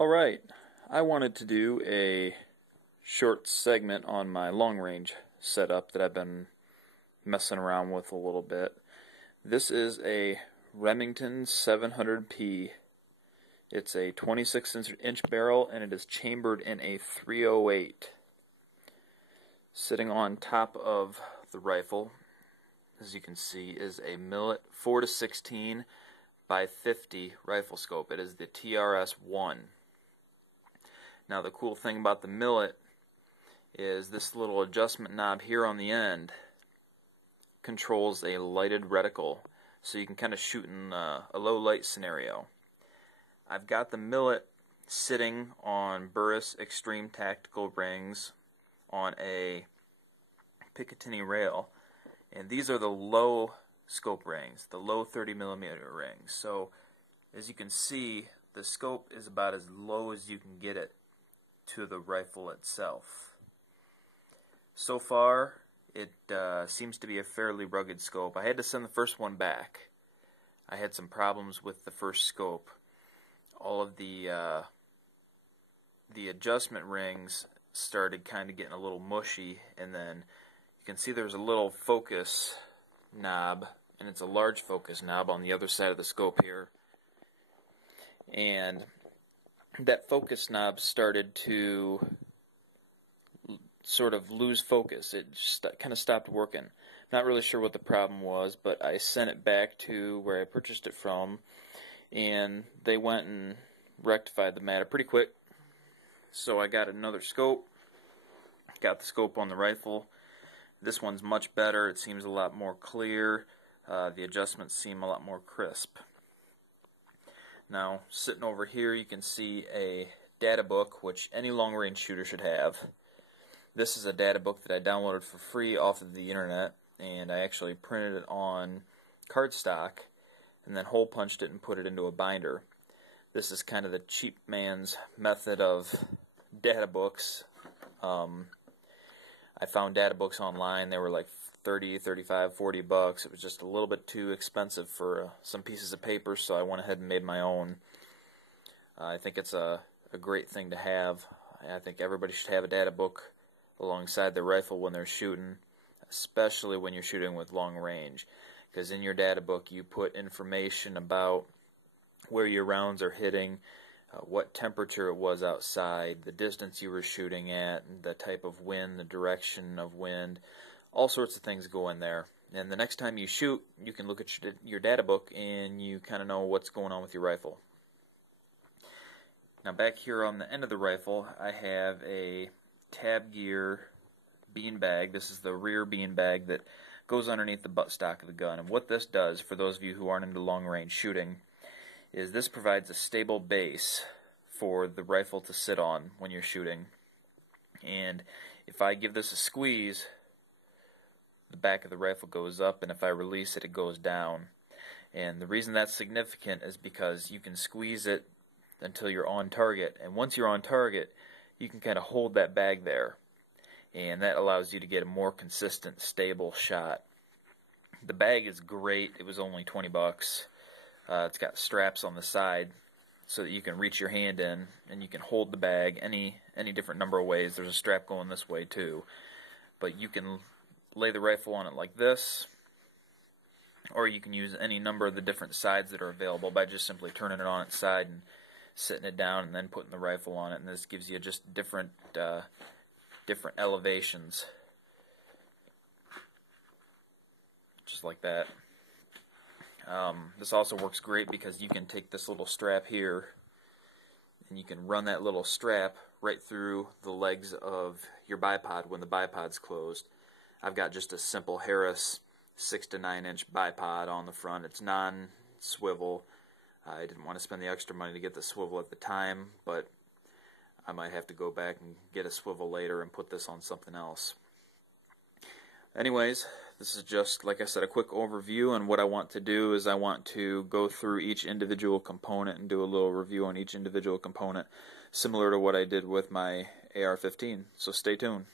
Alright, I wanted to do a short segment on my long range setup that I've been messing around with a little bit. This is a Remington 700P. It's a 26-inch barrel and it is chambered in a .308. Sitting on top of the rifle, as you can see, is a Millet 4-16 by 50 rifle scope. It is the TRS-1. Now the cool thing about the Millet is this little adjustment knob here on the end controls a lighted reticle, so you can kind of shoot in a low light scenario. I've got the Millet sitting on Burris Extreme Tactical rings on a Picatinny rail, and these are the low scope rings, the low 30mm rings. So as you can see, the scope is about as low as you can get it to the rifle itself. So far it seems to be a fairly rugged scope. I had to send the first one back. I had some problems with the first scope. All of the adjustment rings started kind of getting a little mushy, and then you can see there's a little focus knob, and it's a large focus knob on the other side of the scope here, and that focus knob started to sort of lose focus. It just kind of stopped working. Not really sure what the problem was, but I sent it back to where I purchased it from, and they went and rectified the matter pretty quick. So I got another scope, got the scope on the rifle. This one's much better. It seems a lot more clear. The adjustments seem a lot more crisp. Now, sitting over here, you can see a data book, which any long-range shooter should have. This is a data book that I downloaded for free off of the internet, and I actually printed it on cardstock and then hole punched it and put it into a binder. This is kind of the cheap man's method of data books. I found data books online. They were like 30, 35, 40 bucks. It was just a little bit too expensive for some pieces of paper, so I went ahead and made my own. I think it's a great thing to have. I think everybody should have a data book alongside their rifle when they're shooting, especially when you're shooting with long range, because in your data book you put information about where your rounds are hitting, what temperature it was outside, the distance you were shooting at, the type of wind, the direction of wind. All sorts of things go in there. And the next time you shoot, you can look at your data book and you kind of know what's going on with your rifle. Now back here on the end of the rifle, I have a tab gear bean bag. This is the rear bean bag that goes underneath the buttstock of the gun. And what this does, for those of you who aren't into long range shooting, is this provides a stable base for the rifle to sit on when you're shooting. And if I give this a squeeze, the back of the rifle goes up, and if I release it, it goes down. And the reason that's significant is because you can squeeze it until you're on target, and once you're on target, you can kind of hold that bag there, and that allows you to get a more consistent, stable shot. The bag is great. It was only 20 bucks. It's got straps on the side so that you can reach your hand in and you can hold the bag any different number of ways. There's a strap going this way too, but you can lay the rifle on it like this, or you can use any number of the different sides that are available by just simply turning it on its side and sitting it down and then putting the rifle on it, and this gives you just different elevations, just like that. This also works great because you can take this little strap here and you can run that little strap right through the legs of your bipod when the bipod's closed. I've got just a simple Harris 6 to 9 inch bipod on the front. It's non-swivel. I didn't want to spend the extra money to get the swivel at the time, but I might have to go back and get a swivel later and put this on something else. Anyways, this is just, like I said, a quick overview, and what I want to do is I want to go through each individual component and do a little review on each individual component, similar to what I did with my AR-15. So stay tuned.